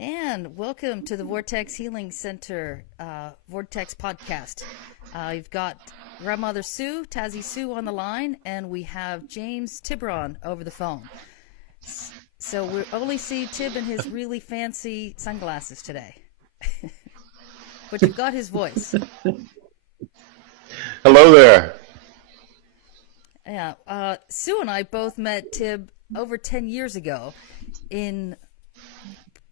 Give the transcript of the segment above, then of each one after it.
And welcome to the Vortex Healing Center Vortex podcast. We've got Grandmother Sue, Tazzy Sue on the line, and we have James Tyberonn over the phone. So we only see Tib in his really fancy sunglasses today. But you've got his voice. Hello there. Yeah, Sue and I both met Tib over 10 years ago in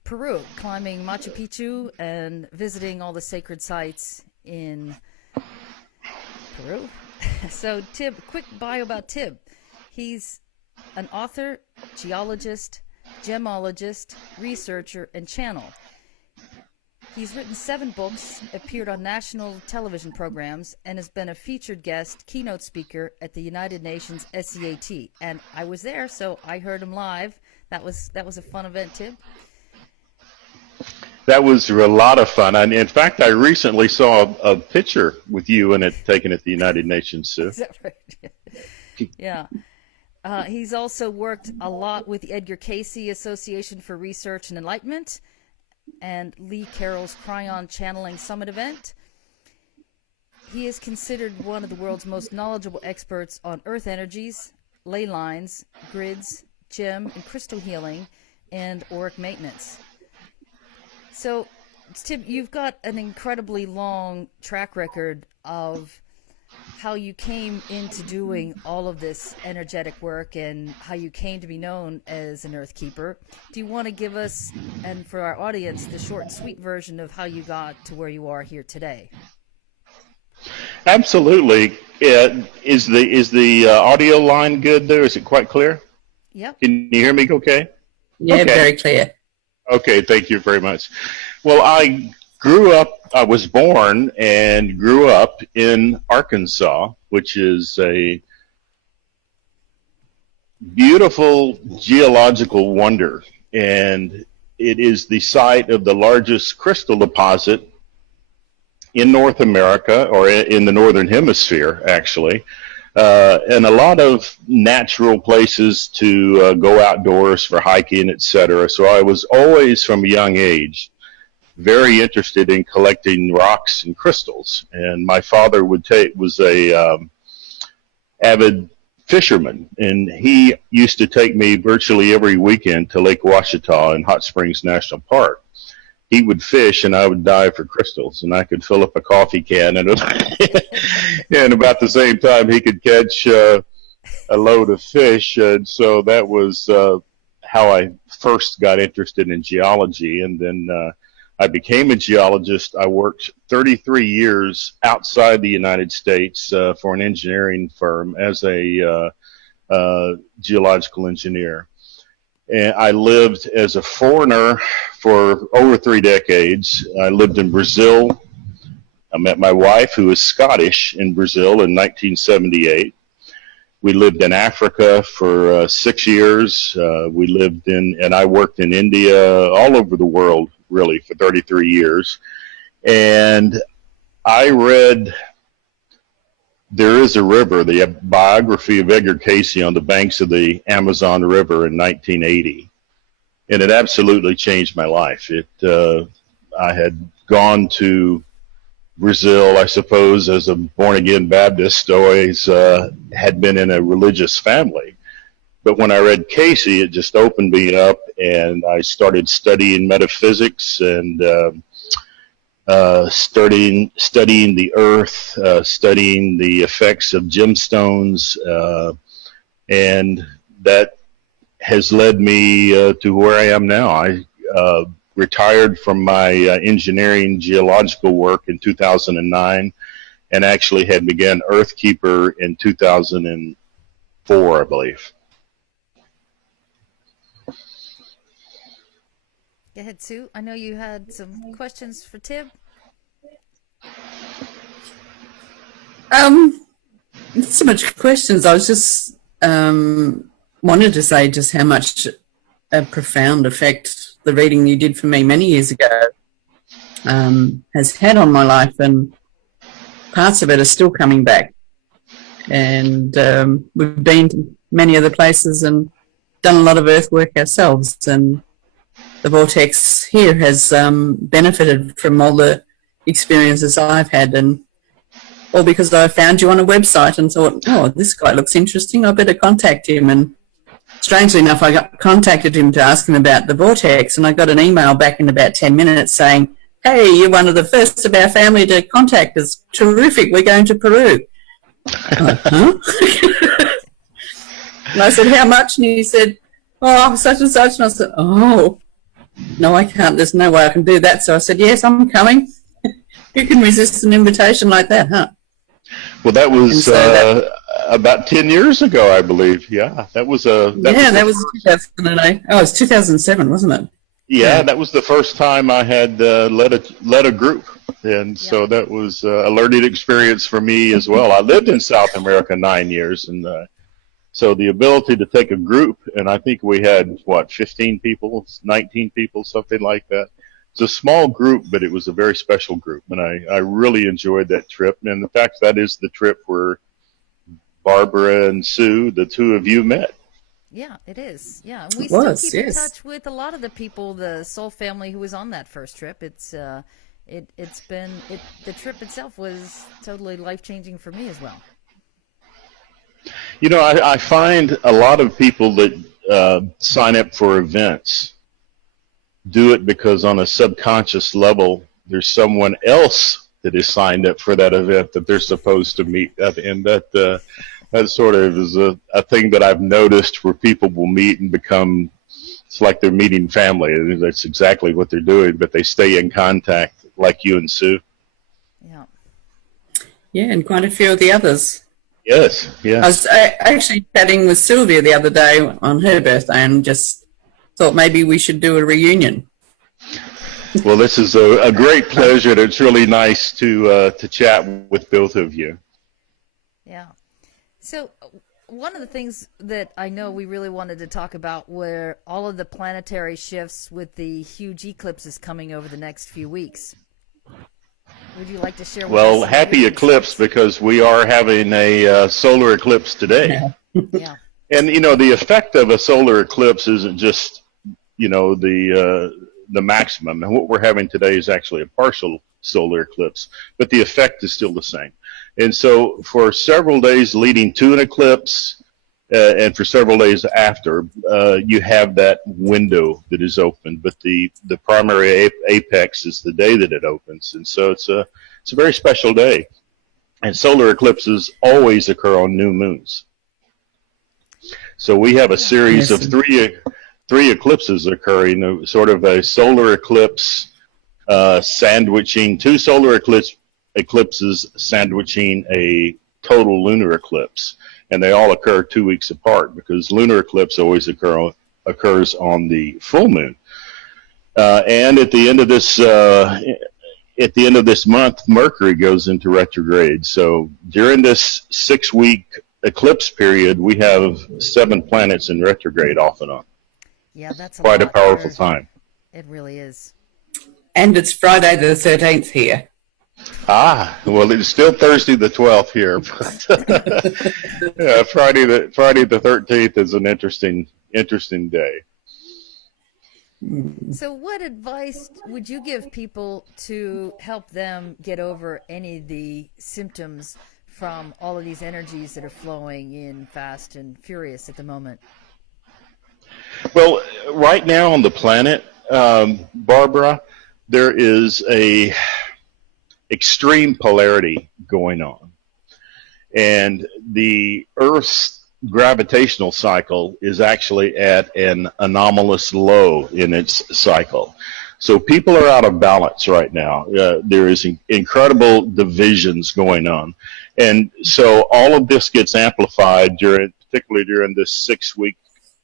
Peru, climbing Machu Picchu and visiting all the sacred sites in Peru. So Tib, quick bio about Tib. He's an author, geologist, gemologist, researcher, and channel. He's written 7 books, appeared on national television programs, and has been a featured guest keynote speaker at the United Nations SCAT. And I was there, so I heard him live. That was a fun event, Tib. That was a lot of fun. And in fact, I recently saw a picture with you in it taken at the United Nations, Sue. Is that right? Yeah. He's also worked a lot with the Edgar Cayce Association for Research and Enlightenment and Carroll's Kryon Channeling Summit event. He is considered one of the world's most knowledgeable experts on earth energies, Leylines, grids, gem and crystal healing, and Auric Maintenance. So, Tib, you've got an incredibly long track record of how you came into doing all of this energetic work and how you came to be known as an EarthKeeper. Do you want to give us, and for our audience, the short and sweet version of how you got to where you are here today? Absolutely. Is the audio line good there? Is it quite clear? Yep. Can you hear me okay? Yeah, okay. Very clear. Okay, thank you very much. Well, I was born and grew up in Arkansas, which is a beautiful geological wonder. And it is the site of the largest crystal deposit in North America, or in the Northern Hemisphere, actually. And a lot of natural places to go outdoors for hiking, etc. So I was always, from a young age, very interested in collecting rocks and crystals. And my father was a avid fisherman, and he used to take me virtually every weekend to Lake Ouachita in Hot Springs National Park. He would fish and I would dive for crystals, and I could fill up a coffee can, and and about the same time he could catch a load of fish. And so that was how I first got interested in geology. And then I became a geologist. I worked 33 years outside the United States for an engineering firm as a geological engineer. And I lived as a foreigner for over 3 decades. I lived in Brazil. I met my wife, who is Scottish, in Brazil in 1978. We lived in Africa for 6 years. And I worked in India, all over the world, really, for 33 years. And I read There Is a River, the biography of Edgar Cayce on the banks of the Amazon River in 1980. And it absolutely changed my life. I had gone to Brazil, I suppose, as a born-again Baptist, always had been in a religious family. But when I read Cayce, it just opened me up, and I started studying metaphysics and studying the earth, studying the effects of gemstones, and that has led me to where I am now. I retired from my engineering geological work in 2009 and actually had begun EarthKeeper in 2004, I believe. Go ahead, Sue. I know you had some questions for Tib. Not so much questions. I was just wanted to say just how much a profound effect the reading you did for me many years ago has had on my life, and parts of it are still coming back. And we've been to many other places and done a lot of earthwork ourselves, and the Vortex here has benefited from all the experiences I've had, and all because I found you on a website and thought, oh, this guy looks interesting, I better contact him. And strangely enough, I contacted him to ask him about the Vortex, and I got an email back in about 10 minutes saying, hey, you're one of the first of our family to contact us. Terrific, we're going to Peru. Huh? And I said, how much? And he said, oh, such and such. And I said, oh, no, I can't. There's no way I can do that. So I said, yes, I'm coming. Who can resist an invitation like that, huh? Well, that was about 10 years ago, I believe. Yeah, that was 2008. Oh, it was 2007, wasn't it? Yeah, that was the first time I had led a group, and so that was a learning experience for me as well. I lived in South America 9 years, and so the ability to take a group, and I think we had, 15 people, 19 people, something like that. It's a small group, but it was a very special group, and I really enjoyed that trip. And in fact, that is the trip where Barbara and Sue, the two of you, met. Yeah, it is. Yeah, we still keep in touch with a lot of the people, the Soul family who was on that first trip. The trip itself was totally life-changing for me as well. You know, I find a lot of people that sign up for events do it because on a subconscious level, there's someone else that is signed up for that event that they're supposed to meet. And that sort of is a thing that I've noticed where people will meet and become, it's like they're meeting family. That's exactly what they're doing, but they stay in contact like you and Sue. Yeah. Yeah, and quite a few of the others. Yes, yes. I was actually chatting with Sylvia the other day on her birthday and just thought maybe we should do a reunion. Well, this is a great pleasure. And it's really nice to chat with both of you. Yeah. So one of the things that I know we really wanted to talk about were all of the planetary shifts with the huge eclipses coming over the next few weeks. Would you like to share with us? Well, happy eclipse, because we are having a solar eclipse today. Yeah. And, you know, the effect of a solar eclipse isn't just, you know, the maximum. And what we're having today is actually a partial solar eclipse, but the effect is still the same. And so for several days leading to an eclipse and for several days after, you have that window that is open, but the primary apex is the day that it opens. And so it's a very special day. And solar eclipses always occur on new moons. So we have a series of three eclipses occurring, sort of a solar eclipse sandwiching, two solar eclipses sandwiching a total lunar eclipse. And they all occur 2 weeks apart because lunar eclipse always occurs on the full moon. And at the end of this month, Mercury goes into retrograde. So during this 6-week eclipse period, we have 7 planets in retrograde off and on. Yeah, that's quite a powerful time. It really is. And it's Friday the 13th here. Ah, well, it's still Thursday the 12th here. But yeah, Friday the 13th is an interesting day. So what advice would you give people to help them get over any of the symptoms from all of these energies that are flowing in fast and furious at the moment? Well, right now on the planet, Barbara, there is a extreme polarity going on. And the Earth's gravitational cycle is actually at an anomalous low in its cycle. So people are out of balance right now. There is incredible divisions going on. And so all of this gets amplified particularly during this 6-week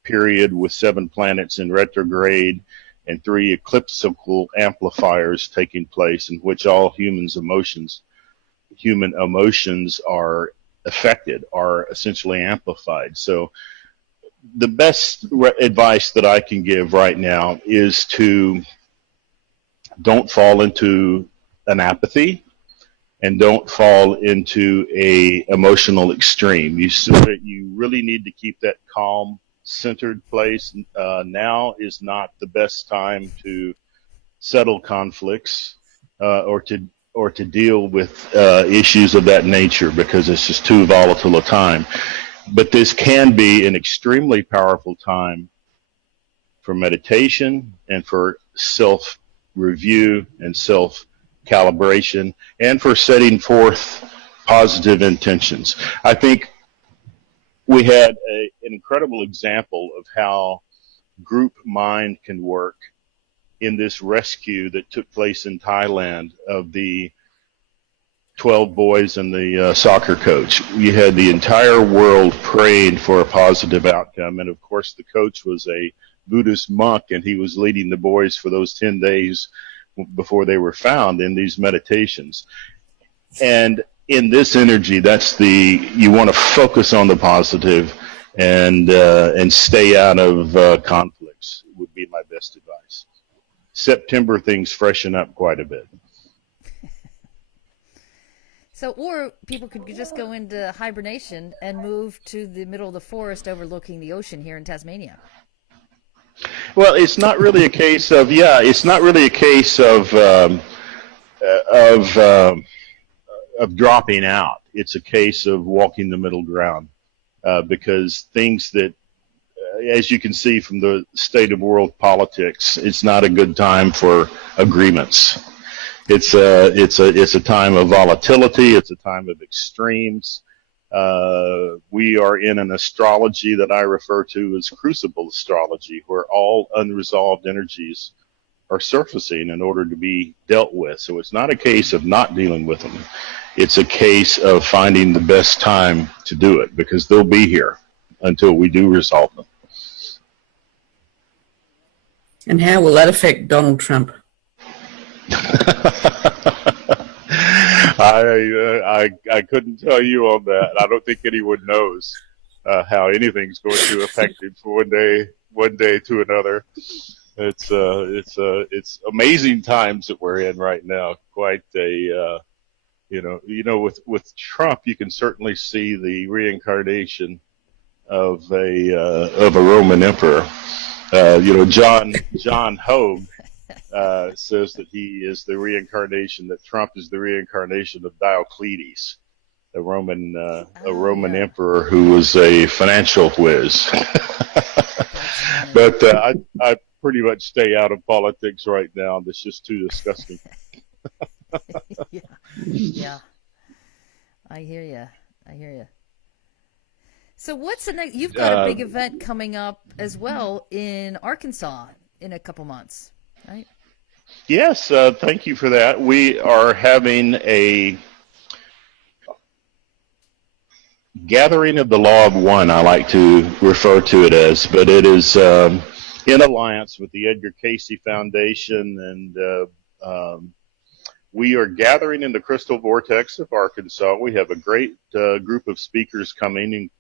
period with 7 planets in retrograde and 3 ecliptical amplifiers taking place, in which all human emotions are affected, are essentially amplified. So the best advice that I can give right now is to don't fall into an apathy and don't fall into a emotional extreme. You really need to keep that calm centered place. Now is not the best time to settle conflicts or to deal with issues of that nature, because it's just too volatile a time. But this can be an extremely powerful time for meditation and for self-review and self-calibration and for setting forth positive intentions. I think we had an incredible example of how group mind can work in this rescue that took place in Thailand of the 12 boys and the soccer coach. You had the entire world praying for a positive outcome, and of course the coach was a Buddhist monk, and he was leading the boys for those 10 days before they were found in these meditations. And in this energy, you want to focus on the positive and stay out of conflicts would be my best advice. September, things freshen up quite a bit. So, or people could just go into hibernation and move to the middle of the forest overlooking the ocean here in Tasmania. Well, it's not really a case of dropping out. It's a case of walking the middle ground, because things that, as you can see from the state of world politics, it's not a good time for agreements. It's a time of volatility. It's a time of extremes. We are in an astrology that I refer to as crucible astrology, where all unresolved energies are surfacing in order to be dealt with. So it's not a case of not dealing with them. It's a case of finding the best time to do it, because they'll be here until we do resolve them. And how will that affect Donald Trump? I couldn't tell you on that. I don't think anyone knows how anything's going to affect him from one day to another. It's amazing times that we're in right now. Quite a with Trump, you can certainly see the reincarnation of a Roman emperor. John Hogue says that he is the reincarnation, that Trump is the reincarnation of Diocletian, a Roman emperor who was a financial whiz. But I pretty much stay out of politics right now. That's just too disgusting. Yeah. I hear you. So what's the next? You've got a big event coming up as well in Arkansas in a couple months, right? Yes, thank you for that. We are having a gathering of the Law of One, I like to refer to it as, but it is in alliance with the Edgar Cayce Foundation, and we are gathering in the Crystal Vortex of Arkansas. We have a great group of speakers coming,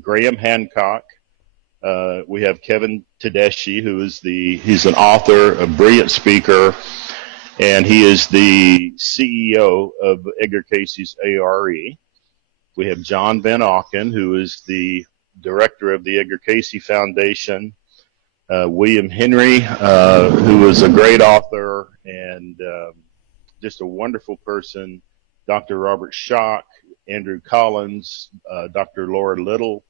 Graham Hancock. We have Kevin Tedeschi, who is he's an author, a brilliant speaker, and he is the CEO of Edgar Cayce's ARE. We have John Van Auken, who is the director of the Edgar Cayce Foundation. William Henry, who is a great author and just a wonderful person. Dr. Robert Schock, Andrew Collins, Dr. Laura Little,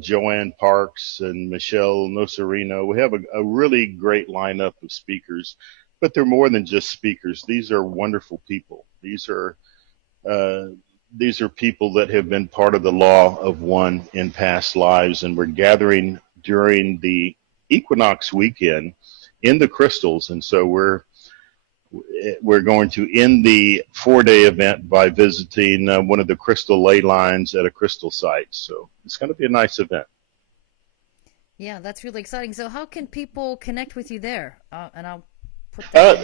Joanne Parks, and Michelle Nocerino. We have a really great lineup of speakers, but they're more than just speakers. These are wonderful people. These are people that have been part of the Law of One in past lives, and we're gathering during the equinox weekend in the crystals, and so we're going to end the 4-day event by visiting one of the crystal Leylines at a crystal site. So it's going to be a nice event. Yeah, that's really exciting. So how can people connect with you there? And I'll put that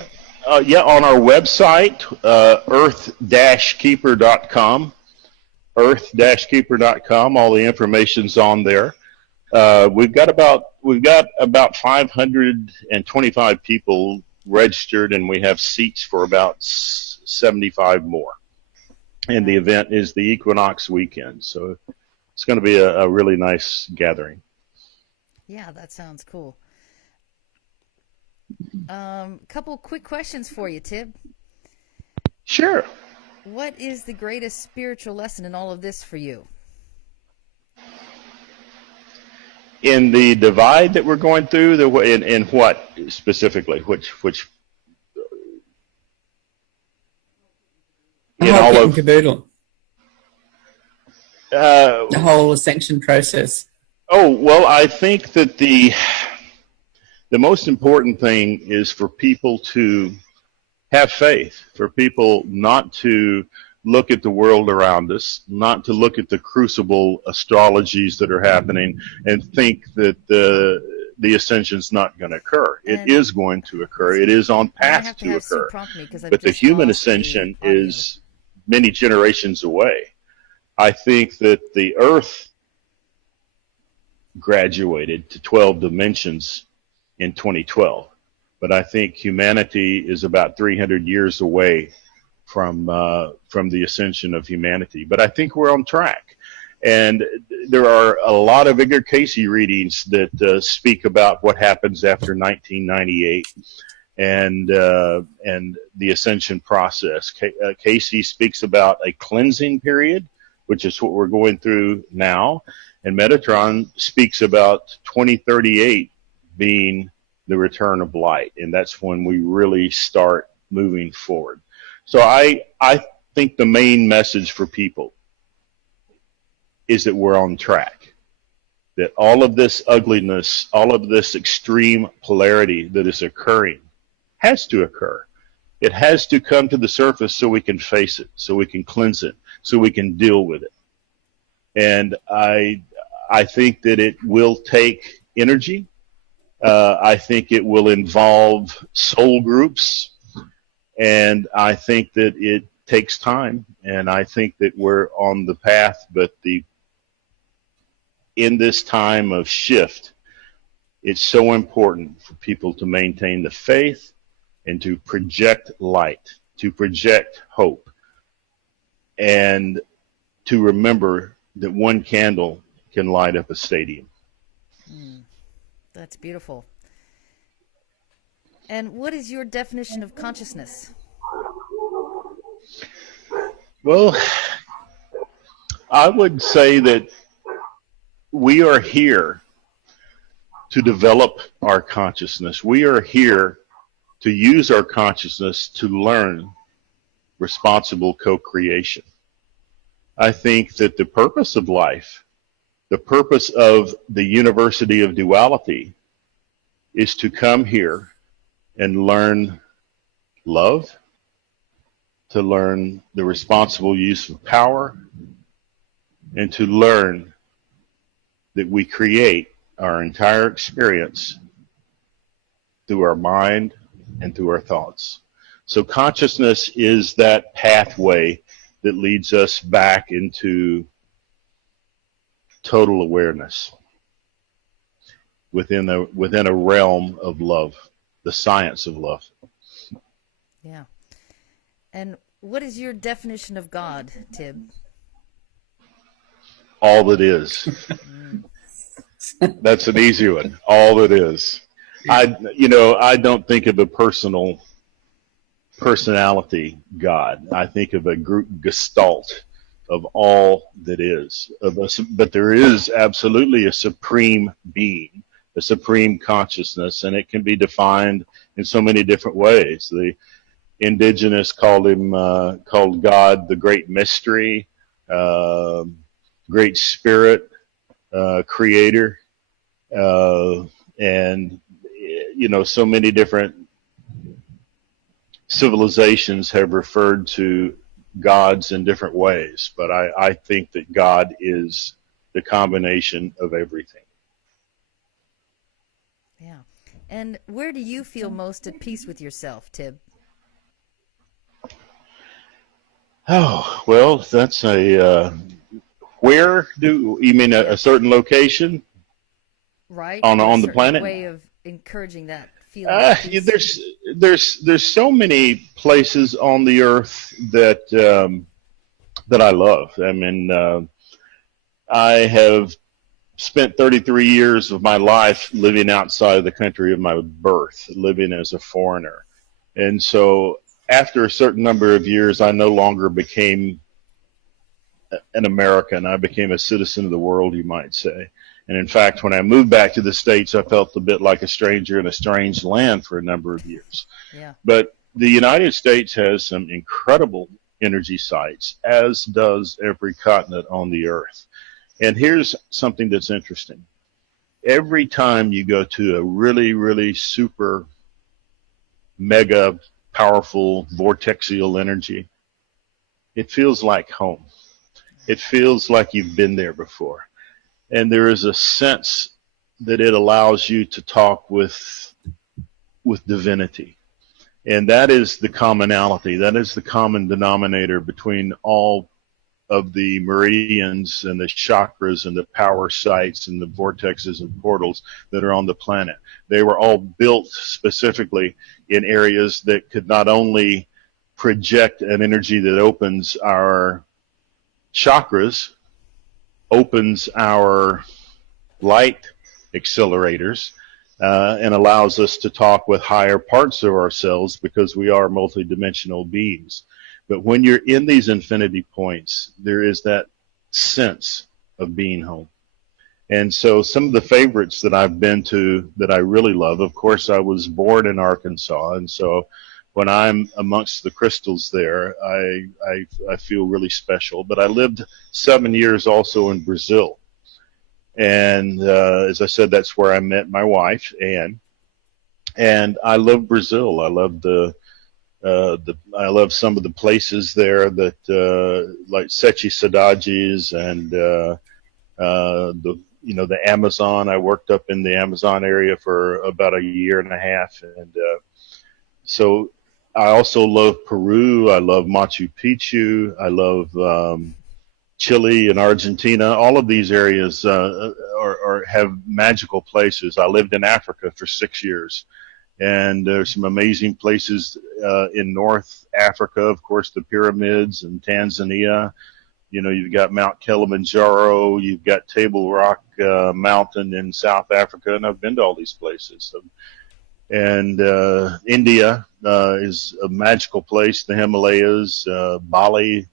on our website, earth-keeper.com. earth-keeper.com. All the information's on there. We've got about 525 people registered, and we have seats for about 75 more. And the event is the equinox weekend, so it's going to be a really nice gathering. Yeah, that sounds cool. Couple quick questions for you, Tib. Sure. What is the greatest spiritual lesson in all of this for you? In the divide that we're going through, in what specifically? Which The in whole all kit and of caboodle, uh, the whole ascension process. oh well, I think that the most important thing is for people to have faith, for people not to look at the world around us, not to look at the crucible astrologies that are happening and think that the ascension's not going to occur. It is going to occur. It is on I path have to to have Sue occur. prompt me because I've But the just human lost ascension the audio. is many generations away. I think that the Earth graduated to 12 dimensions in 2012. But I think humanity is about 300 years away from the ascension of humanity. But I think we're on track. And there are a lot of Edgar Cayce readings that speak about what happens after 1998 and the ascension process. Cayce speaks about a cleansing period, which is what we're going through now. And Metatron speaks about 2038 being the return of light, and that's when we really start moving forward. So I think the main message for people is that we're on track, that all of this ugliness, all of this extreme polarity that is occurring has to occur. It has to come to the surface so we can face it, so we can cleanse it, so we can deal with it. And I think that it will take energy. I think it will involve soul groups, and I think that it takes time, and I think that we're on the path, but in this time of shift, it's so important for people to maintain the faith and to project light, to project hope, and to remember that one candle can light up a stadium. That's beautiful. And what is your definition of consciousness? Well, I would say that we are here to develop our consciousness. We are here to use our consciousness to learn responsible co-creation. I think that the purpose of life, the purpose of the University of Duality, is to come here and learn love, to learn the responsible use of power, and to learn that we create our entire experience through our mind and through our thoughts. So consciousness is that pathway that leads us back into total awareness within a realm of love, the science of love. Yeah. And what is your definition of God, Tib? All that is. That's an easy one. All that is. I don't think of a personality God. I think of a group gestalt of all that is of us. But there is absolutely a supreme being, a supreme consciousness, and it can be defined in so many different ways. The indigenous called God the Great Mystery, Great Spirit, Creator, and so many different civilizations have referred to gods in different ways, but I think that God is the combination of everything. Yeah. And where do you feel most at peace with yourself, Tib? Oh, well, that's where do you mean a certain location? Right. On a the planet? Way of encouraging that feeling. Of peace. There's so many places on the earth that I love. I mean, I have spent 33 years of my life living outside of the country of my birth, living as a foreigner. And so after a certain number of years, I no longer became an American. I became a citizen of the world, you might say. And in fact, when I moved back to the States, I felt a bit like a stranger in a strange land for a number of years. Yeah. But the United States has some incredible energy sites, as does every continent on the earth. And here's something that's interesting. Every time you go to a really, really super mega powerful vortexial energy, it feels like home. It feels like you've been there before. And there is a sense that it allows you to talk with divinity. And that is the commonality. That is the common denominator between all of the meridians and the chakras and the power sites and the vortexes and portals that are on the planet. They were all built specifically in areas that could not only project an energy that opens our chakras, opens our light accelerators, and allows us to talk with higher parts of ourselves because we are multidimensional beings. But when you're in these infinity points, there is that sense of being home. And so some of the favorites that I've been to that I really love, of course, I was born in Arkansas, and so when I'm amongst the crystals there, I feel really special. But I lived 7 years also in Brazil. And as I said, that's where I met my wife, Anne. And I love Brazil. I love I love some of the places there that like Sete Cidades and the Amazon. I worked up in the Amazon area for about a year and a half, and so I also love Peru. I love Machu Picchu. I love Chile and Argentina. All of these areas have magical places. I lived in Africa for 6 years, and there's some amazing places in North Africa. Of course, the pyramids in Tanzania. You know, you've got Mount Kilimanjaro. You've got Table Rock Mountain in South Africa, and I've been to all these places. So, and India is a magical place. The Himalayas, Bali.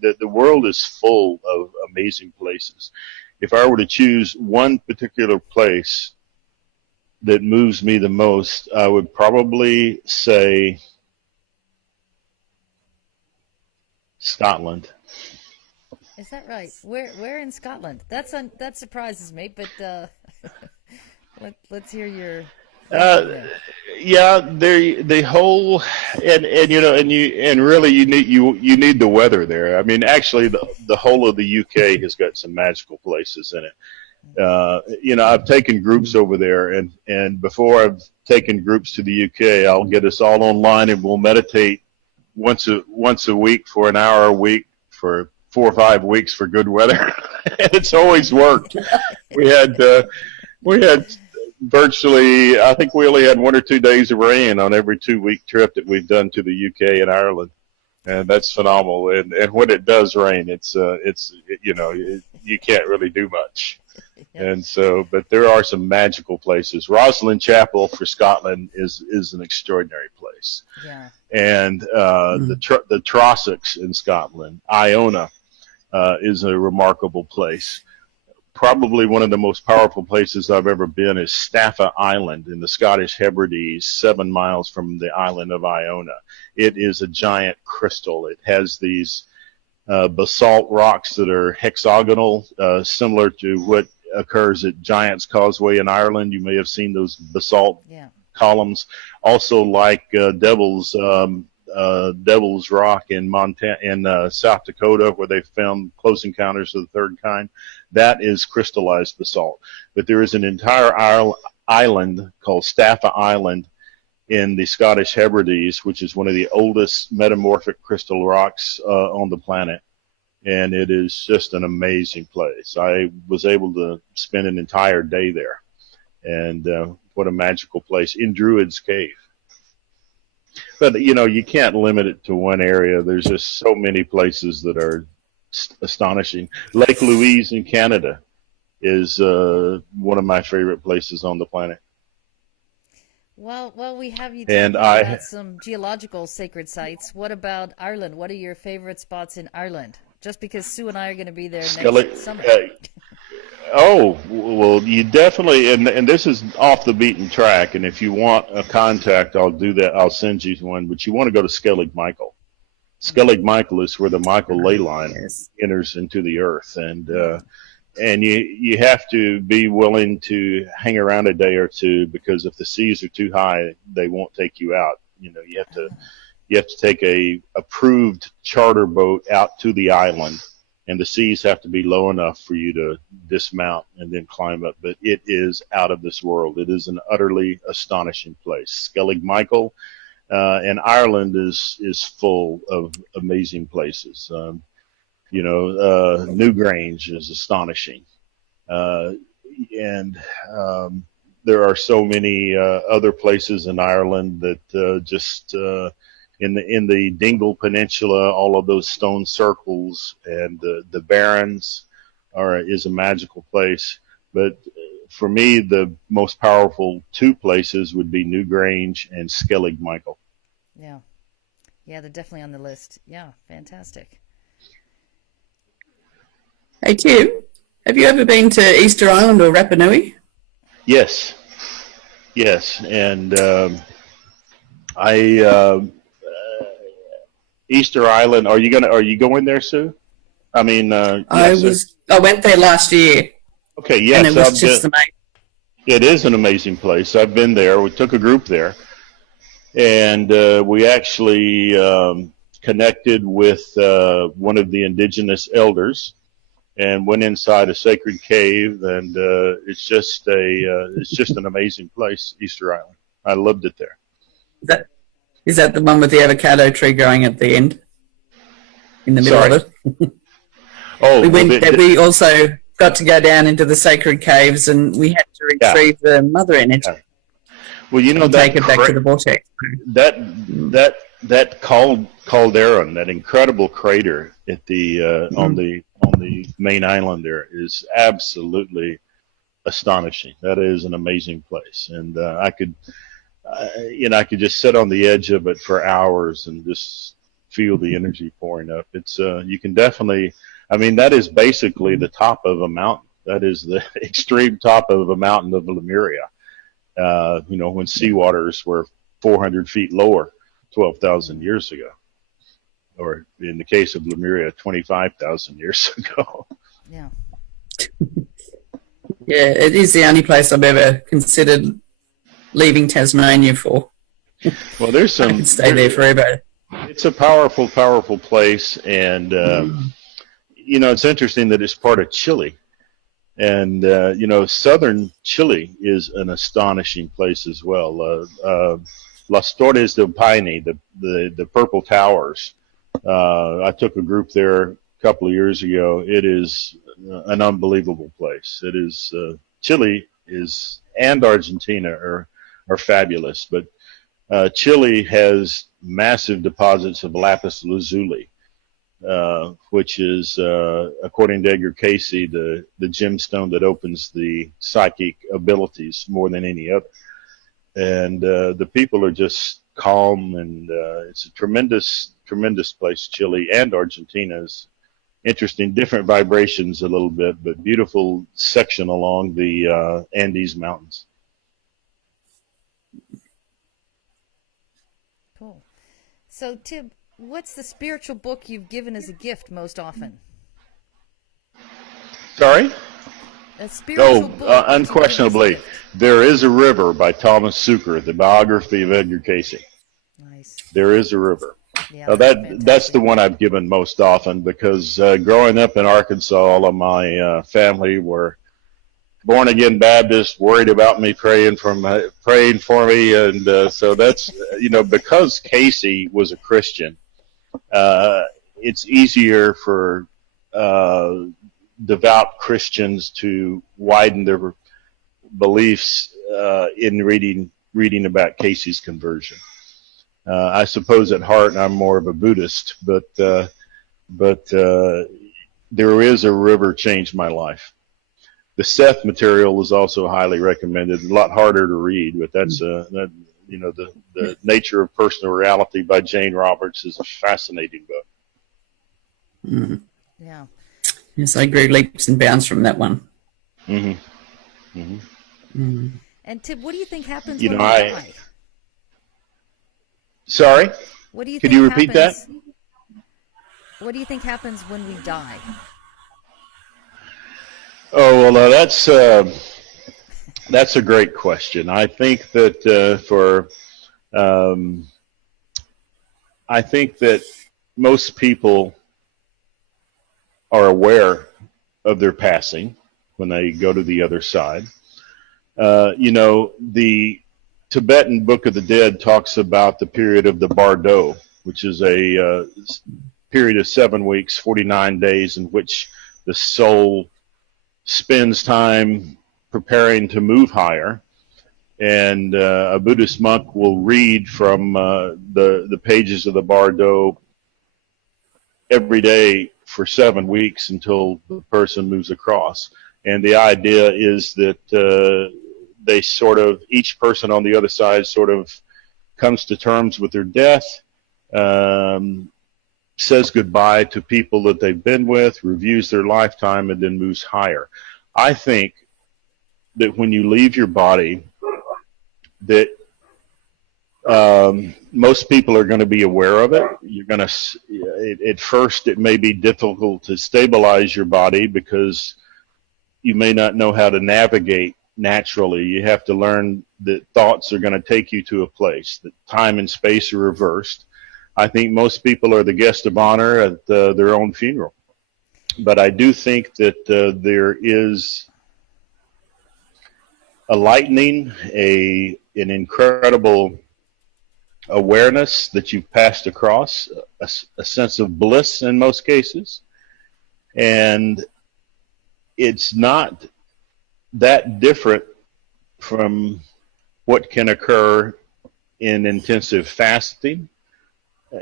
The world is full of amazing places. If I were to choose one particular place that moves me the most, I would probably say Scotland. Is that right? Where in Scotland? That surprises me, but let's hear your. Yeah, the whole and really you need the weather there. I mean, actually, the whole of the UK has got some magical places in it. I've taken groups over there, and before I've taken groups to the UK, I'll get us all online and we'll meditate once a week for an hour a week for 4 or 5 weeks for good weather. It's always worked. We had virtually, I think we only had 1 or 2 days of rain on every 2-week trip that we've done to the UK and Ireland, and that's phenomenal. And when it does rain, it's you can't really do much. Yeah. And so, but there are some magical places. Rosslyn Chapel for Scotland is an extraordinary place. Yeah. And the Trossachs in Scotland, Iona, is a remarkable place. Probably one of the most powerful places I've ever been is Staffa Island in the Scottish Hebrides, 7 miles from the island of Iona. It is a giant crystal. It has these basalt rocks that are hexagonal, similar to what occurs at Giant's Causeway in Ireland. You may have seen those basalt columns. Also like Devil's Rock in South Dakota, where they found close encounters of the third kind. That is crystallized basalt. But there is an entire island called Staffa Island in the Scottish Hebrides, which is one of the oldest metamorphic crystal rocks on the planet. And it is just an amazing place. I was able to spend an entire day there. And what a magical place in Druid's Cave. But, you can't limit it to one area. There's just so many places that are astonishing. Lake Louise in Canada is one of my favorite places on the planet. Well, we have you And talking about some geological sacred sites. What about Ireland? What are your favorite spots in Ireland? Just because Sue and I are going to be there next summer. Oh, well, you definitely, and this is off the beaten track, and if you want a contact, I'll do that. I'll send you one, but you want to go to Skellig Michael. Skellig Michael is where the Michael Leyline enters into the earth, and you have to be willing to hang around a day or two, because if the seas are too high, they won't take you out. You know, you have to take a approved charter boat out to the island, and the seas have to be low enough for you to dismount and then climb up. But it is out of this world. It is an utterly astonishing place. Skellig Michael, and Ireland is full of amazing places. Newgrange is astonishing. And there are so many other places in Ireland that in the Dingle Peninsula, all of those stone circles, and the Barrens is a magical place. But for me, the most powerful two places would be Newgrange and Skellig Michael. Yeah, they're definitely on the list. Yeah, fantastic. Hey Tim, have you ever been to Easter Island or Rapa Nui? Yes, and Easter Island. Are you going there, Sue? I mean, I went there last year. Okay, yes, and it was just amazing. It is an amazing place. I've been there. We took a group there, and we actually connected with one of the indigenous elders, and went inside a sacred cave, and it's just an amazing place, Easter Island. I loved it there. Is that the one with the avocado tree growing at the end, in the middle of it? Oh, we also got to go down into the sacred caves, and we had to retrieve the mother energy. Yeah. Well, take it back to the vortex. That caldera, that incredible crater at the on the main island there, is absolutely astonishing. That is an amazing place, and I could just sit on the edge of it for hours and just feel the energy pouring up. It's you can definitely. I mean, that is basically the top of a mountain. That is the extreme top of a mountain of Lemuria. When seawaters were 400 feet lower 12,000 years ago, or in the case of Lemuria, 25,000 years ago. Yeah. Yeah, it is the only place I've ever considered leaving Tasmania for. Well, there's some. I could stay there forever. It's a powerful, powerful place, and it's interesting that it's part of Chile. And, southern Chile is an astonishing place as well. Las Torres del Paine, the Purple Towers. I took a group there a couple of years ago. It is an unbelievable place. It is, Chile and Argentina are fabulous, but Chile has massive deposits of lapis lazuli. Which is, according to Edgar Cayce, the gemstone that opens the psychic abilities more than any other. And the people are just calm, and it's a tremendous, tremendous place. Chile and Argentina is interesting, different vibrations a little bit, but beautiful section along the Andes Mountains. Cool. So, Tib, what's the spiritual book you've given as a gift most often? Sorry? A spiritual book. Unquestionably. There Is a River by Thomas Sucre, the biography of Edgar Cayce. Nice. There Is a River. Yeah, that's the one I've given most often, because growing up in Arkansas, all of my family were born again Baptists, worried about me praying for me, and so that's because Cayce was a Christian. It's easier for devout Christians to widen their beliefs in reading about Cayce's conversion. I suppose at heart I'm more of a Buddhist, but There Is a River changed my life. The Seth material is also highly recommended. A lot harder to read, but that's the Nature of Personal Reality by Jane Roberts is a fascinating book. Mm-hmm. Yeah. Yes, I grew leaps and bounds from that one. Mm-hmm. Mm-hmm. Mm. And Tib, what do you think happens when we die? Sorry? What do you Could think you repeat happens, that? What do you think happens when we die? Oh, well, that's a great question. I think that I think that most people are aware of their passing when they go to the other side. The Tibetan Book of the Dead talks about the period of the Bardo, which is a period of 7 weeks, 49 days, in which the soul spends time preparing to move higher. And a Buddhist monk will read from the pages of the Bardo every day for 7 weeks until the person moves across. And the idea is that they sort of, each person on the other side sort of comes to terms with their death, says goodbye to people that they've been with, reviews their lifetime, and then moves higher. I think that when you leave your body, that most people are going to be aware of it. You're going to, at first, it may be difficult to stabilize your body because you may not know how to navigate naturally. You have to learn that thoughts are going to take you to a place, that time and space are reversed. I think most people are the guest of honor at their own funeral. But I do think that there is a lightning, an incredible awareness that you've passed across, a sense of bliss in most cases. And it's not that different from what can occur in intensive fasting,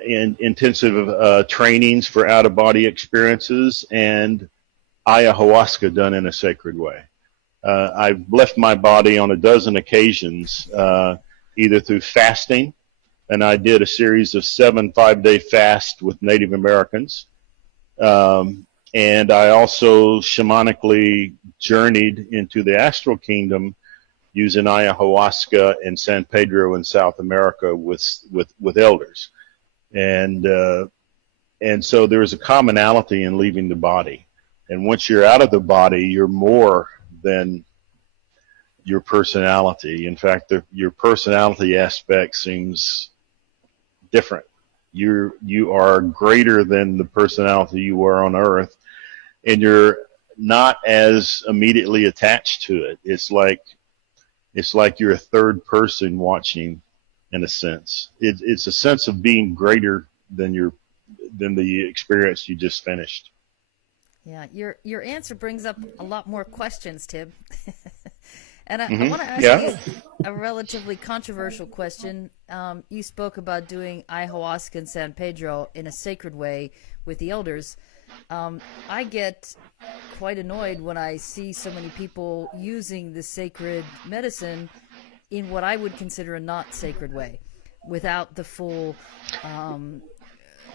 in intensive trainings for out-of-body experiences, and ayahuasca done in a sacred way. I've left my body on a dozen occasions, either through fasting, and I did a series of 7 5-day fasts with Native Americans, and I also shamanically journeyed into the astral kingdom using ayahuasca and San Pedro in South America with elders. And so there is a commonality in leaving the body. And once you're out of the body, you're more than your personality. In fact, your personality aspect seems different. You are greater than the personality you were on Earth, and you're not as immediately attached to it. It's like you're a third person watching, in a sense. It's a sense of being greater than the experience you just finished. Yeah, your answer brings up a lot more questions, Tib. And I Mm-hmm. want to ask you a relatively controversial question. You spoke about doing ayahuasca in San Pedro in a sacred way with the elders. I get quite annoyed when I see so many people using the sacred medicine in what I would consider a not sacred way, without the full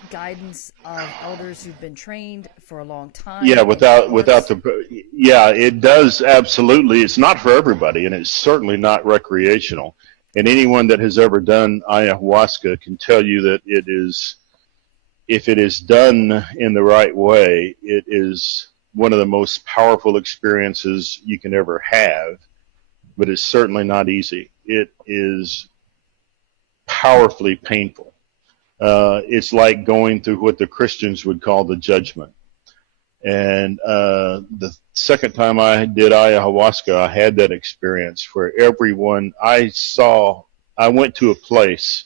guidance of elders who've been trained for a long time. Yeah, it does, absolutely. It's not for everybody, and it's certainly not recreational. And anyone that has ever done ayahuasca can tell you that it is, if it is done in the right way, it is one of the most powerful experiences you can ever have, but it's certainly not easy. It is powerfully painful. It's like going through what the Christians would call the judgment. And the second time I did ayahuasca, I had that experience where everyone I went to a place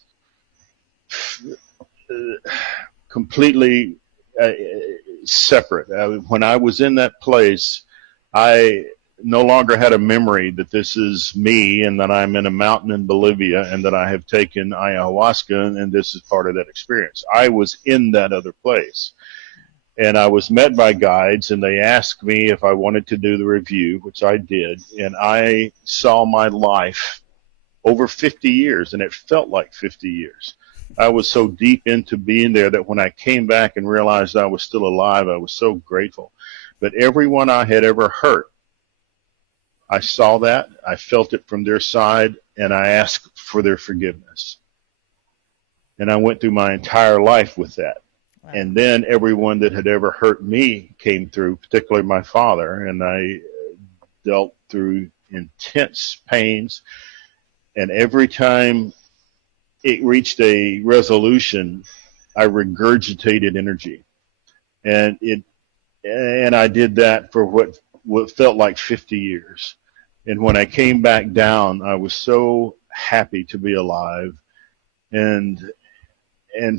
completely separate. When I was in that place, I no longer had a memory that this is me and that I'm in a mountain in Bolivia and that I have taken ayahuasca and this is part of that experience. I was in that other place. And I was met by guides, and they asked me if I wanted to do the review, which I did. And I saw my life over 50 years, and it felt like 50 years. I was so deep into being there that when I came back and realized I was still alive, I was so grateful. But everyone I had ever hurt, I saw that, I felt it from their side, and I asked for their forgiveness. And I went through my entire life with that. Wow. And then everyone that had ever hurt me came through, particularly my father, and I dealt through intense pains. And every time it reached a resolution, I regurgitated energy. And I did that for what felt like 50 years. And when I came back down, I was so happy to be alive. And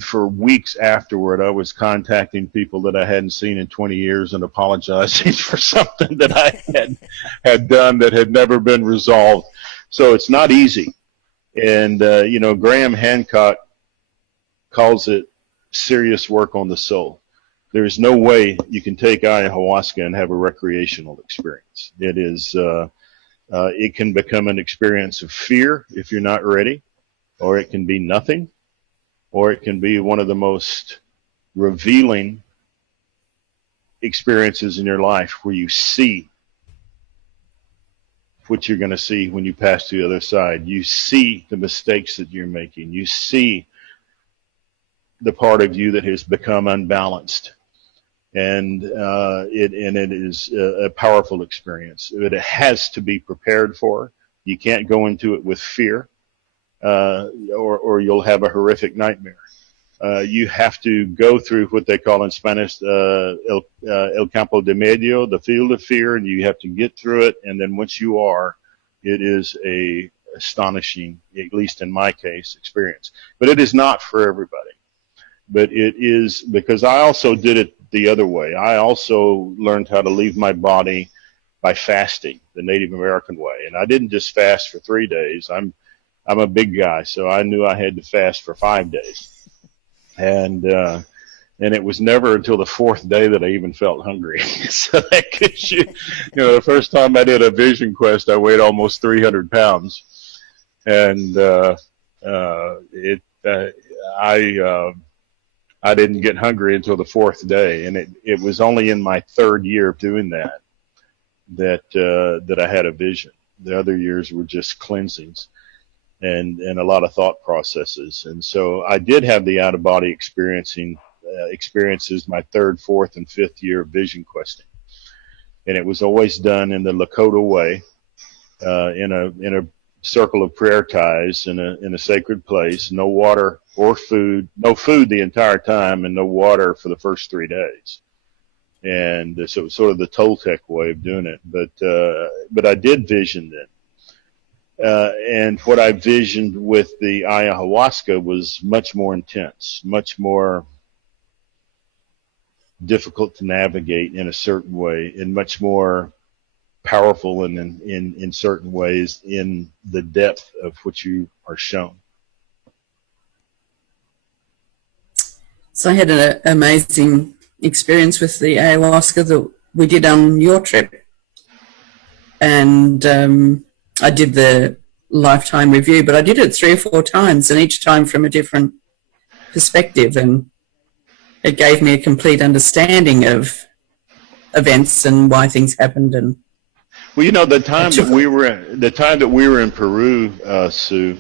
for weeks afterward, I was contacting people that I hadn't seen in 20 years and apologizing for something that I had done that had never been resolved. So it's not easy. And, Graham Hancock calls it serious work on the soul. There's no way you can take ayahuasca and have a recreational experience. It is, it can become an experience of fear if you're not ready, or it can be nothing, or it can be one of the most revealing experiences in your life where you see what you're going to see when you pass to the other side. You see the mistakes that you're making. You see the part of you that has become unbalanced. And it is a powerful experience. It has to be prepared for. You can't go into it with fear, or you'll have a horrific nightmare. You have to go through what they call in Spanish el campo de medio, the field of fear, and you have to get through it. And then once you are, it is a astonishing, at least in my case, experience. But it is not for everybody. But it is, because I also did it the other way. I also learned how to leave my body by fasting, the Native American way. And I didn't just fast for 3 days. I'm a big guy, so I knew I had to fast for 5 days. And it was never until the 4th day that I even felt hungry. So that gives you, the first time I did a vision quest, I weighed almost 300 pounds. And I didn't get hungry until the 4th day. And it was only in my 3rd year of doing that I had a vision. The other years were just cleansings and a lot of thought processes. And so I did have the out-of-body experiences my 3rd, 4th, and 5th year of vision questing. And it was always done in the Lakota way, in a circle of prayer ties in a sacred place, no water or food, no food the entire time, and no water for the first 3 days. And so it was sort of the Toltec way of doing it. But I did vision then. And what I visioned with the ayahuasca was much more intense, much more difficult to navigate in a certain way, and much more powerful and in certain ways in the depth of what you are shown. So I had an amazing experience with the ayahuasca that we did on your trip. And I did the lifetime review, but I did it 3 or 4 times, and each time from a different perspective. And it gave me a complete understanding of events and why things happened. And well, the time that we were in Peru, Sue,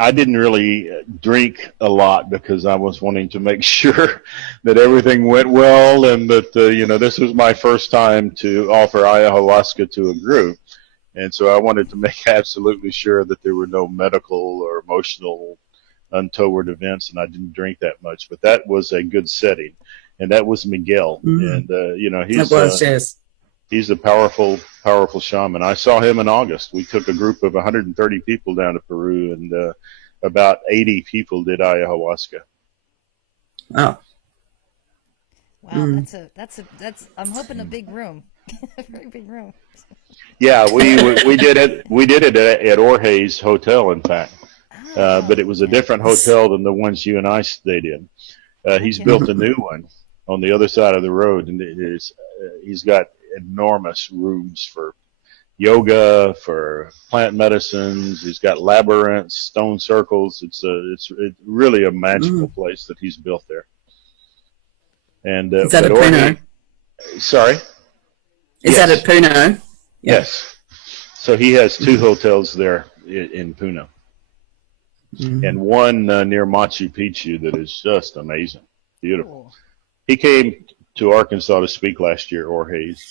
I didn't really drink a lot because I was wanting to make sure that everything went well, and that this was my first time to offer ayahuasca to a group, and so I wanted to make absolutely sure that there were no medical or emotional untoward events, and I didn't drink that much. But that was a good setting, and that was Miguel, and he's a powerful shaman. I saw him in August. We took a group of 130 people down to Peru, and about 80 people did ayahuasca. Wow. Wow, that's I'm hoping a big room. A very big room. Yeah, we did it at Orhay's Hotel, in fact. But it was a different hotel than the ones you and I stayed in. He's Okay. built a new one on the other side of the road, and he's got enormous rooms for yoga, for plant medicines. He's got labyrinths, stone circles. It's really a magical place that he's built there. And is that at Puno? Sorry? Is that at Puno? Yeah. Yes. So he has 2 hotels there in Puno. And one near Machu Picchu that is just amazing. Beautiful. Cool. He came to Arkansas to speak last year, Jorge's.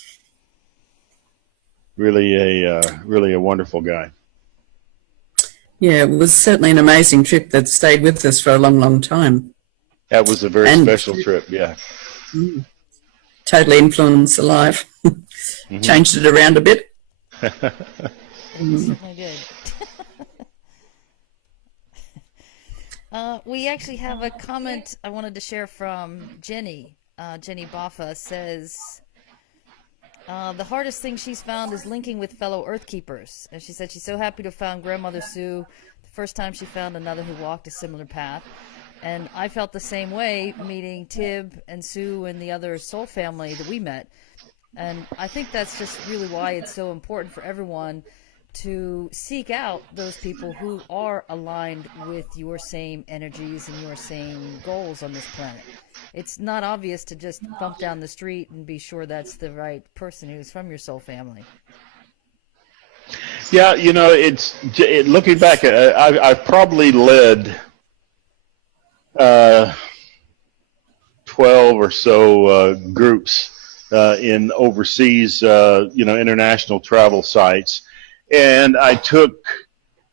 Really a wonderful guy. Yeah, it was certainly an amazing trip that stayed with us for a long, long time. That was a very special trip, yeah. Totally influenced the life. Changed it around a bit. Certainly did. We actually have a comment I wanted to share from Jenny. Jenny Boffa says, the hardest thing she's found is linking with fellow EarthKeepers. And she said she's so happy to have found Grandmother Sue the first time she found another who walked a similar path. And I felt the same way meeting Tib and Sue and the other soul family that we met. And I think that's just really why it's so important for everyone to seek out those people who are aligned with your same energies and your same goals on this planet. It's not obvious to just bump down the street and be sure that's the right person who's from your soul family. Yeah, looking back, I've probably led 12 or so groups in overseas, international travel sites. And I took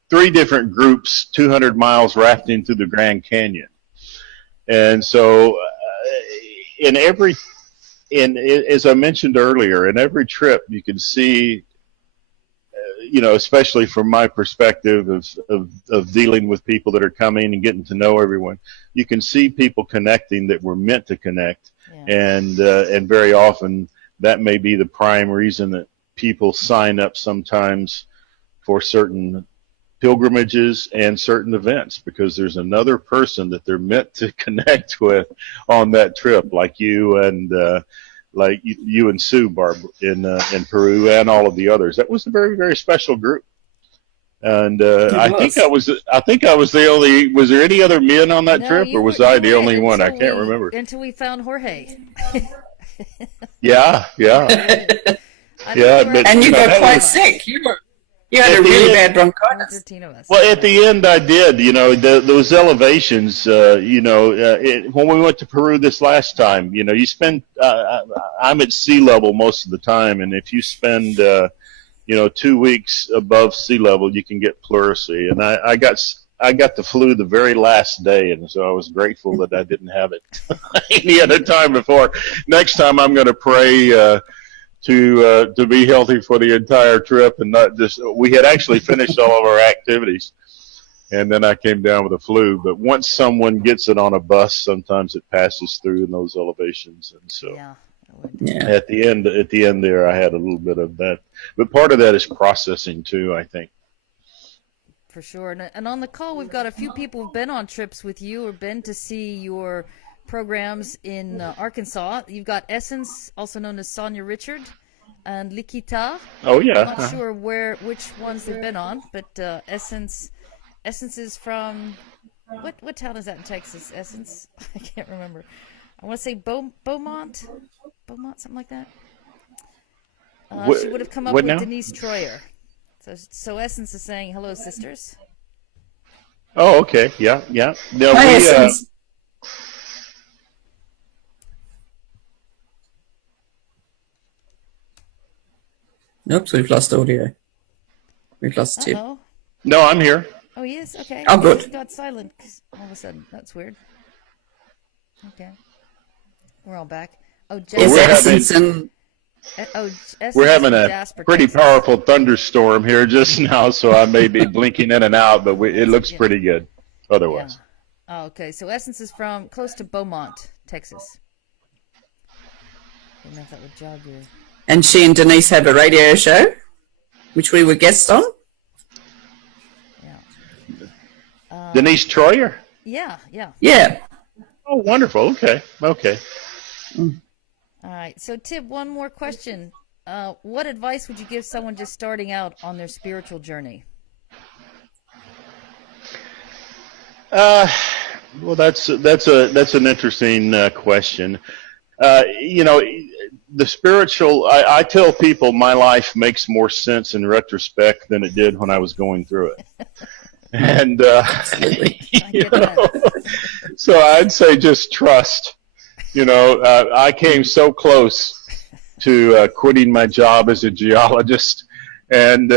3 different groups 200 miles rafting through the Grand Canyon. And so as I mentioned earlier, in every trip you can see, especially from my perspective of dealing with people that are coming and getting to know everyone, you can see people connecting that were meant to connect. Yeah. And very often that may be the prime reason that people sign up sometimes for certain pilgrimages and certain events, because there's another person that they're meant to connect with on that trip, like you and you and Sue, Barb, in Peru, and all of the others. That was a very, very special group. And I think I was the only. Was there any other men on that trip, or was I the only one? I can't remember. Until we found Jorge. Yeah. And you got quite sick. You had a really bad bronchitis. Well, at the end, I did. Those elevations. When we went to Peru this last time, you spend. I'm at sea level most of the time, and if you spend, 2 weeks above sea level, you can get pleurisy. And I got the flu the very last day, and so I was grateful that I didn't have it any other time before. Next time, I'm going to pray. To be healthy for the entire trip, and not just. We had actually finished all of our activities, and then I came down with a flu. But once someone gets it on a bus, sometimes it passes through in those elevations, and so at the end there, I had a little bit of that. But part of that is processing too, I think. For sure, and on the call, we've got a few people who've been on trips with you or been to see your programs in Arkansas. You've got Essence, also known as Sonia Richard, and Likita. Oh yeah. I'm not sure which ones they've been on, but Essence is from what town is that in Texas? Essence, I can't remember. I want to say Beaumont, something like that. She would have come up with now? Denise Troyer. So Essence is saying hello, sisters. Oh, okay, yeah. No, Hi, Essence. Oops, we've lost audio. We've lost Tib. No, I'm here. Oh, he is? Okay. Oh, good. He got silent all of a sudden. That's weird. Okay. We're all back. Oh, we're having a pretty powerful thunderstorm here just now, so I may be blinking in and out, but it looks pretty good otherwise. Yeah. Oh, okay. So Essence is from close to Beaumont, Texas. I don't know if that would jog you. And she and Denise have a radio show, which we were guests on. Yeah. Denise Troyer? Yeah. Oh, wonderful. Okay. Okay. All right. So, Tib, one more question. What advice would you give someone just starting out on their spiritual journey? Well, that's an interesting question. You know, the spiritual. I tell people my life makes more sense in retrospect than it did when I was going through it. And you know, so I'd say just trust. You know, I came so close to quitting my job as a geologist and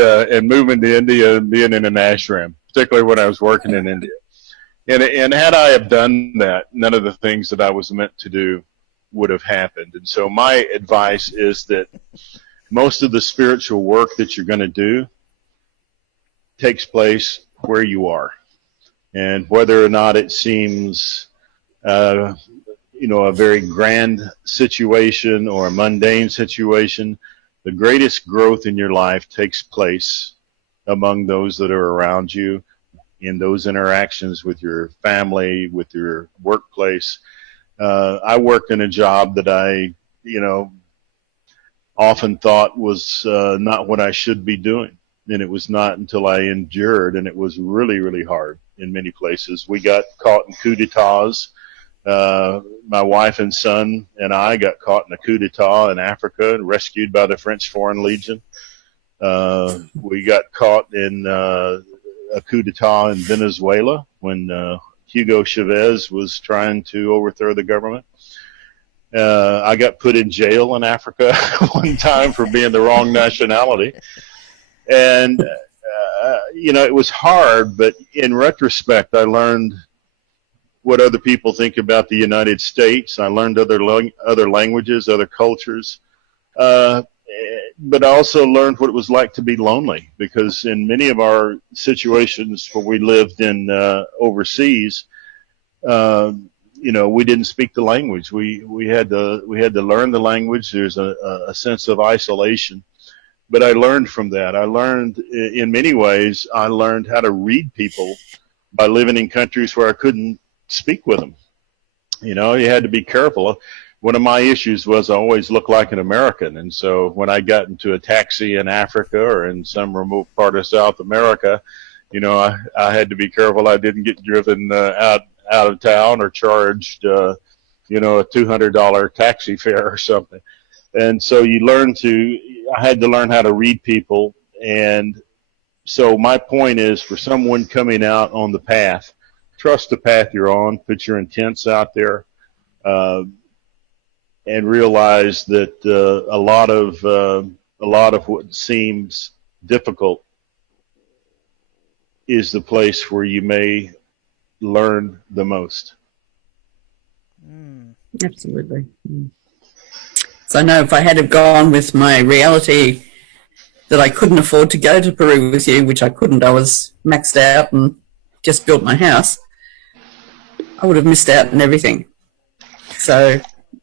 moving to India and being in an ashram, particularly when I was working in India. And had I have done that, none of the things that I was meant to do would have happened. And so my advice is that most of the spiritual work that you're going to do takes place where you are. And whether or not it seems, you know, a very grand situation or a mundane situation, the greatest growth in your life takes place among those that are around you, in those interactions with your family, with your workplace. I worked in a job that I, you know, often thought was not what I should be doing. And it was not until I endured, and it was really, really hard in many places. We got caught in coup d'etats. My wife and son and I got caught in a coup d'etat in Africa and rescued by the French Foreign Legion. We got caught in a coup d'etat in Venezuela when Hugo Chavez was trying to overthrow the government. I got put in jail in Africa one time for being the wrong nationality. And, you know, it was hard, but in retrospect, I learned what other people think about the United States. I learned other languages, other cultures. But I also learned what it was like to be lonely, because in many of our situations where we lived in overseas, you know, we didn't speak the language. We had to learn the language. There's a sense of isolation. But I learned from that. I learned, in many ways, I learned how to read people by living in countries where I couldn't speak with them. You know, you had to be careful. One of my issues was I always looked like an American. And so when I got into a taxi in Africa or in some remote part of South America, you know, I had to be careful I didn't get driven out of town or charged, you know, a $200 taxi fare or something. And so I had to learn how to read people. And so my point is, for someone coming out on the path, trust the path you're on, put your intents out there, and realize that a lot of what seems difficult is the place where you may learn the most. Absolutely. So I know if I had have gone with my reality that I couldn't afford to go to Peru with you, which I couldn't, I was maxed out and just built my house, I would have missed out on everything. So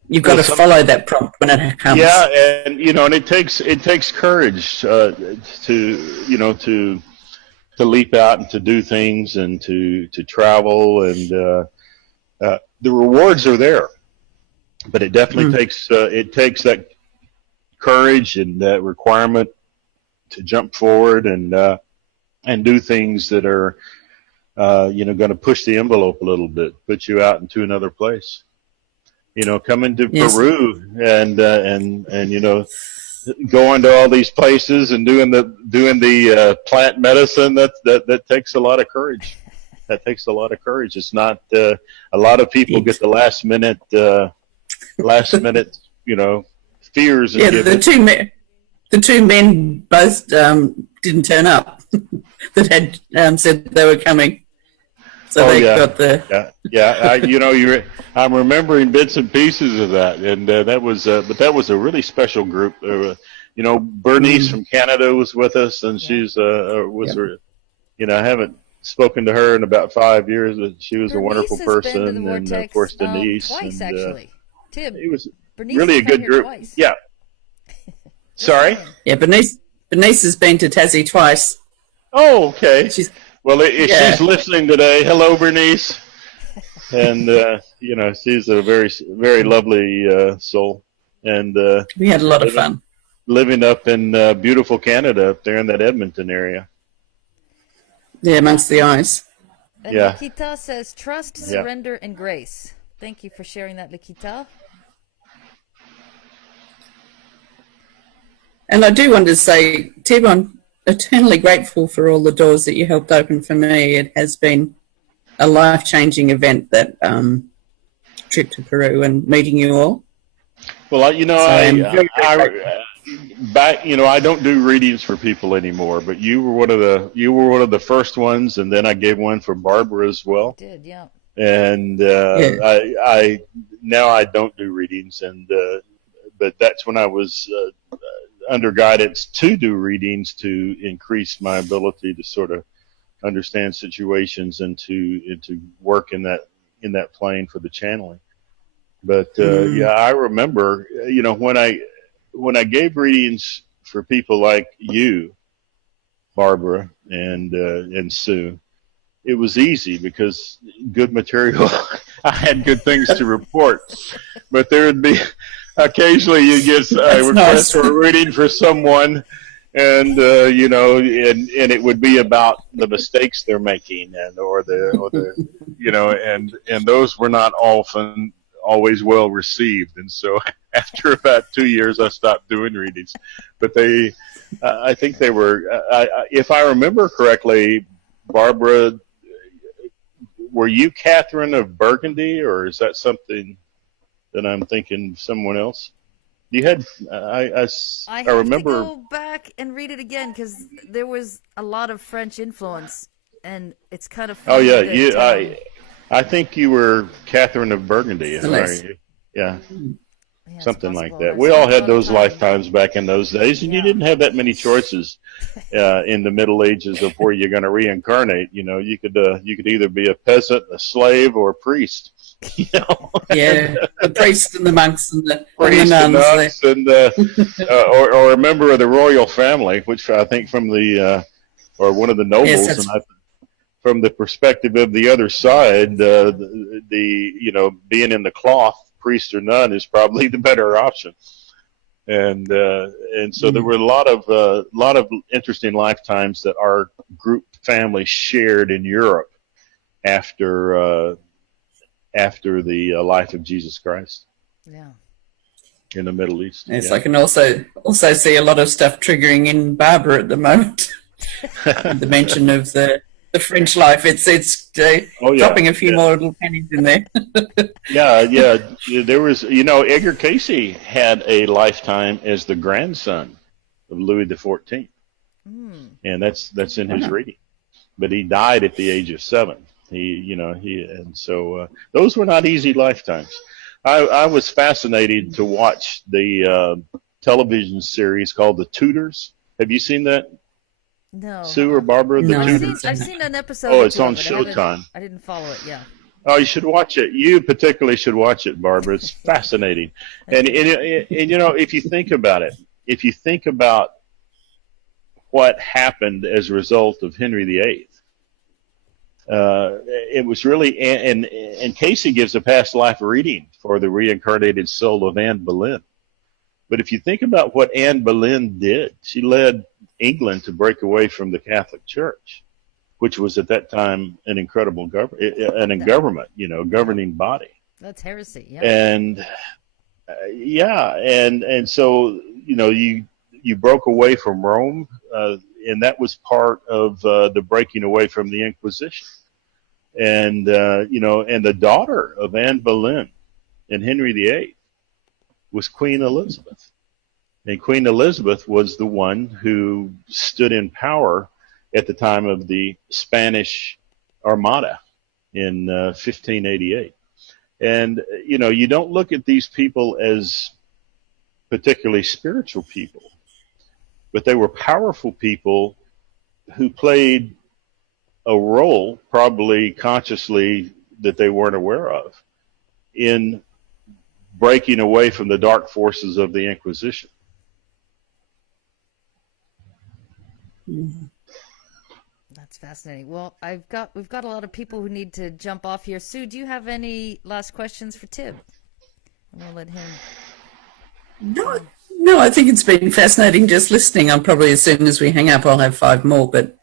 you've got to follow that prompt when it comes. Yeah, and you know, and it takes courage to leap out and to do things and to travel, and the rewards are there, but it definitely takes that courage and that requirement to jump forward and do things that are going to push the envelope a little bit, put you out into another place. You know, coming to Peru and you know, going to all these places and doing the plant medicine, that takes a lot of courage. That takes a lot of courage. It's not a lot of people get the last minute you know, fears. Yeah, the two men both didn't turn up that had said they were coming. So got the I'm remembering bits and pieces of that, and that was a really special group. You know, Bernice from Canada was with us, and she's you know, I haven't spoken to her in about 5 years, but she was a wonderful person, and of course Denise. Twice, actually. Tim, it was Bernice really a good group. Twice. Yeah. Sorry. Yeah, Bernice has been to Tassie twice. Oh, okay. If she's listening today, hello, Bernice. and you know, she's a very, very lovely soul, and We had a lot of living, fun. living up in beautiful Canada, up there in that Edmonton area. Yeah, amongst the ice. And Yeah, Likita says, trust, yeah. surrender, and grace. Thank you for sharing that, Likita. And I do want to say, Tib, I'm eternally grateful for all the doors that you helped open for me. It has been a life-changing event, that trip to Peru and meeting you all. Well, you know, So I'm very, very grateful. back, you know, I don't do readings for people anymore, but you were one of the first ones, and then I gave one for Barbara as well. You did, yeah. And Yeah. I now I don't do readings, and but that's when I was under guidance to do readings to increase my ability to sort of understand situations and to work in that plane for the channeling. But yeah, I remember, you know, when I gave readings for people like you, Barbara, and Sue, it was easy because good material. I had good things to report, but there would be occasionally you get a request nice. for a reading for someone, and you know, and it would be about the mistakes they're making, and or the you know, and those were not often always well received, and so after about 2 years, I stopped doing readings. But they, I think they were, if I remember correctly, Barbara, were you Catherine of Burgundy, or is that something that I'm thinking of someone else? You had, I I remember. have to go back and read it again because there was a lot of French influence, and it's kind of funny. Oh yeah, that, I think you were Catherine of Burgundy. Celeste. Yeah. yeah, Something like possible. that. I We all spent a had lot of those time- lifetimes back in those days, and you Yeah. didn't have that many choices in the Middle Ages of where you're going to reincarnate. You know, you could either be a peasant, a slave, or a priest. You know, Yeah, the priests and the monks and the priest and nuns. nuns, and or a member of the royal family, which I think from the or one of the nobles, Yes, and from the perspective of the other side, the you know, being in the cloth, priest or nun, is probably the better option. And so there were a lot of interesting lifetimes that our group family shared in Europe after the life of Jesus Christ. Yeah. In the Middle East. Yes, yeah. I can also see a lot of stuff triggering in Barbara at the moment. The mention of the French life, it's dropping a few more little pennies in there. yeah. There was, you know, Edgar Cayce had a lifetime as the grandson of Louis XIV, and that's in his reading. But he died at the age of 7. And so those were not easy lifetimes. I was fascinated to watch the television series called The Tudors. Have you seen that? No. Sue or Barbara? No. The Tudors. I've seen an episode. Oh, or it's two on of it. Showtime. I didn't follow it. Yeah. Oh, you should watch it. You particularly should watch it, Barbara. It's fascinating. And you know, if you think about it, if you think about what happened as a result of Henry VIII, it was really, and Casey gives a past life reading for the reincarnated soul of Anne Boleyn. But if you think about what Anne Boleyn did, she led England to break away from the Catholic Church, which was at that time an incredible government, you know, governing body. That's heresy. Yeah. And and so, you know, you broke away from Rome, and that was part of the breaking away from the Inquisition. And you know, and the daughter of Anne Boleyn and Henry VIII was Queen Elizabeth. And Queen Elizabeth was the one who stood in power at the time of the Spanish Armada in 1588. And, you know, you don't look at these people as particularly spiritual people, but they were powerful people who played a role, probably consciously, that they weren't aware of, in breaking away from the dark forces of the Inquisition. It's fascinating. Well, we've got a lot of people who need to jump off here. Sue, do you have any last questions for Tib? I'm gonna let him. No, no, I think it's been fascinating just listening. I'm probably, as soon as we hang up, I'll have 5 more, but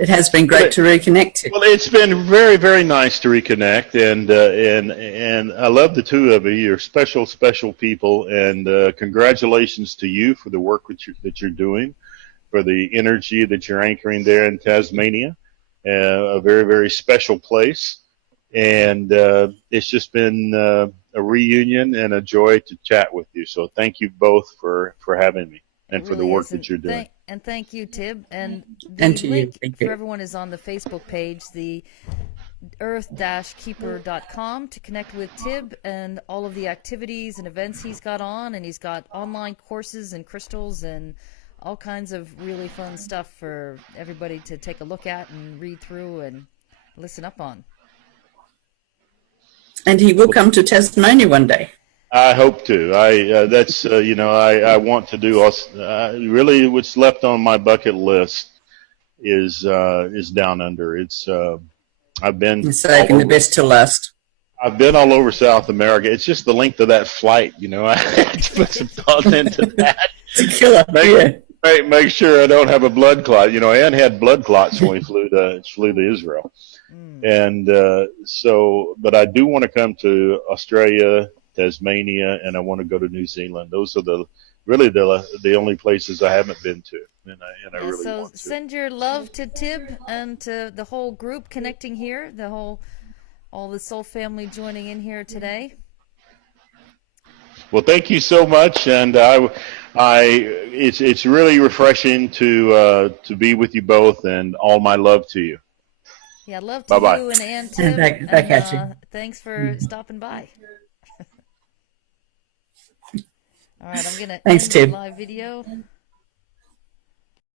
it has been great to reconnect. Well, it's been very, very nice to reconnect, and I love the two of you. You're special people, and congratulations to you for the work that you're doing, for the energy that you're anchoring there in Tasmania, a very, very special place. And it's just been a reunion and a joy to chat with you. So thank you both for having me and for the work that you're doing. And thank you, Tib. And the And to link you. for everyone is on the Facebook page, the earth-keeper.com, to connect with Tib and all of the activities and events he's got on. And he's got online courses and crystals and all kinds of really fun stuff for everybody to take a look at and read through and listen up on. And he will come to Tasmania one day. I hope to. That's I want to do. Really, what's left on my bucket list is down under. It's I've been You're saving the best till last. I've been all over South America. It's just the length of that flight. I had to put some thought into that. It's a killer. Make sure I don't have a blood clot. Ann had blood clots when we flew to Israel. And but I do want to come to Australia, Tasmania, and I want to go to New Zealand. Those are the only places I haven't been to, and I really want to. So send your love to Tib and to the whole group connecting here, all the soul family joining in here today. Well, thank you so much, and it's really refreshing to be with you both, and all my love to you. Yeah, love to you and Ann, Tib. Back at you. Thanks for stopping by. All right, I'm going to end the live video.